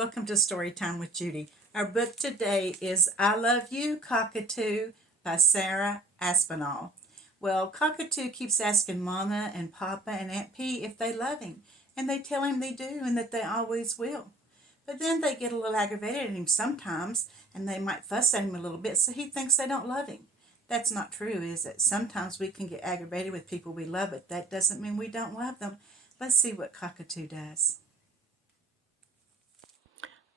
welcome to Storytime with Judy. Our book today is I Love You, Cockatoo by Sarah Aspinall. Well, Cockatoo keeps asking Mama and Papa and Aunt P if they love him, and they tell him they do and that they always will. But then they get a little aggravated at him sometimes, and they might fuss at him a little bit, so he thinks they don't love him. That's not true, is it? Sometimes we can get aggravated with people we love, but that doesn't mean we don't love them. Let's see what Cockatoo does.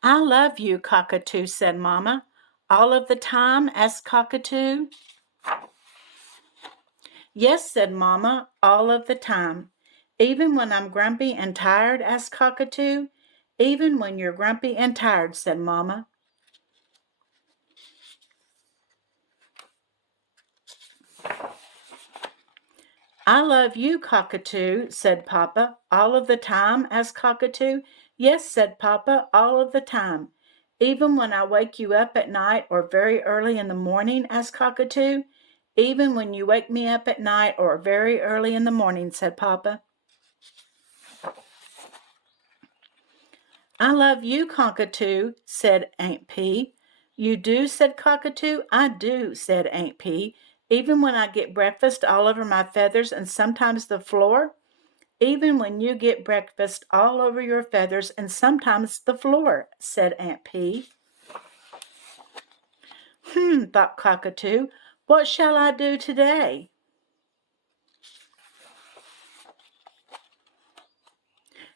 I love you, Cockatoo, said Mama. All of the time? Asked Cockatoo. Yes, said Mama, all of the time. Even when I'm grumpy and tired? Asked Cockatoo. Even when you're grumpy and tired, said Mama. I love you, Cockatoo, said Papa. All of the time? Asked Cockatoo. Yes, said Papa, all of the time. Even when I wake you up at night or very early in the morning? Asked Cockatoo. Even when you wake me up at night or very early in the morning, said Papa. I love you, Cockatoo, said Aunt P. You do, said Cockatoo. I do, said Aunt P. Even when I get breakfast all over my feathers and sometimes the floor? Even when you get breakfast all over your feathers and sometimes the floor, said Aunt P. Thought Cockatoo. What shall I do today?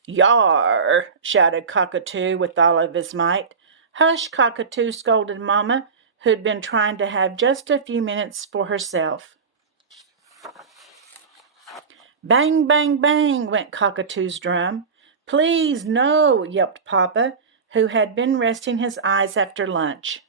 Yar! Shouted Cockatoo with all of his might. Hush, Cockatoo, scolded Mama, who'd been trying to have just a few minutes for herself. Bang, bang, bang, went Cockatoo's drum. Please, no, yelped Papa, who had been resting his eyes after lunch.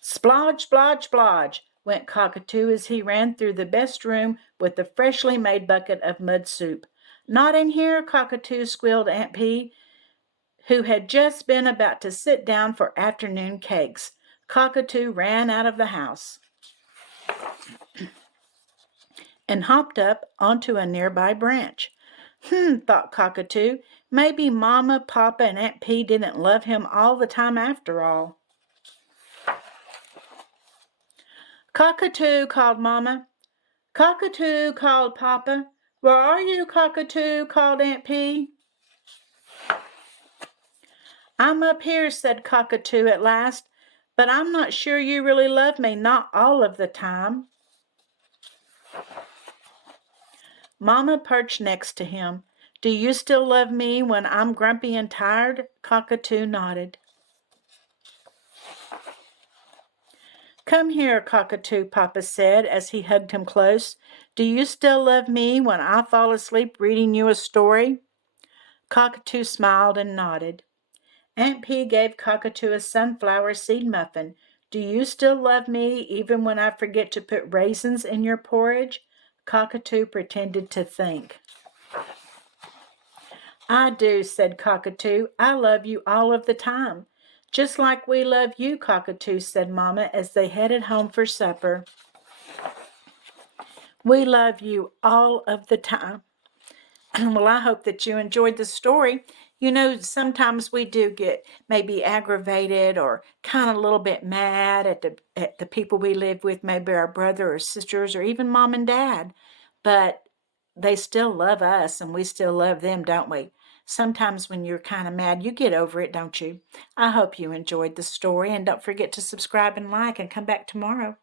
Splodge, splodge, splodge, went Cockatoo as he ran through the best room with the freshly made bucket of mud soup. Not in here, Cockatoo, squealed Aunt P, who had just been about to sit down for afternoon cakes. Cockatoo ran out of the house and hopped up onto a nearby branch. Thought Cockatoo, maybe Mama, Papa, and Aunt P didn't love him all the time after all. Cockatoo, called Mama. Cockatoo, called Papa. Where are you, Cockatoo? Called Aunt P. I'm up here, said Cockatoo at last, but I'm not sure you really love me, not all of the time. Mama perched next to him. Do you still love me when I'm grumpy and tired? Cockatoo nodded. Come here, Cockatoo, Papa said as he hugged him close. Do you still love me when I fall asleep reading you a story? Cockatoo smiled and nodded. Aunt P gave Cockatoo a sunflower seed muffin. Do you still love me even when I forget to put raisins in your porridge? Cockatoo pretended to think. I do, said Cockatoo. I love you all of the time. Just like we love you, Cockatoo, said Mama as they headed home for supper. We love you all of the time. Well, I hope that you enjoyed the story. You know, sometimes we do get maybe aggravated or kind of a little bit mad at the people we live with, maybe our brother or sisters or even mom and dad. But they still love us and we still love them, don't we? Sometimes when you're kind of mad, you get over it, don't you? I hope you enjoyed the story, and don't forget to subscribe and like and come back tomorrow.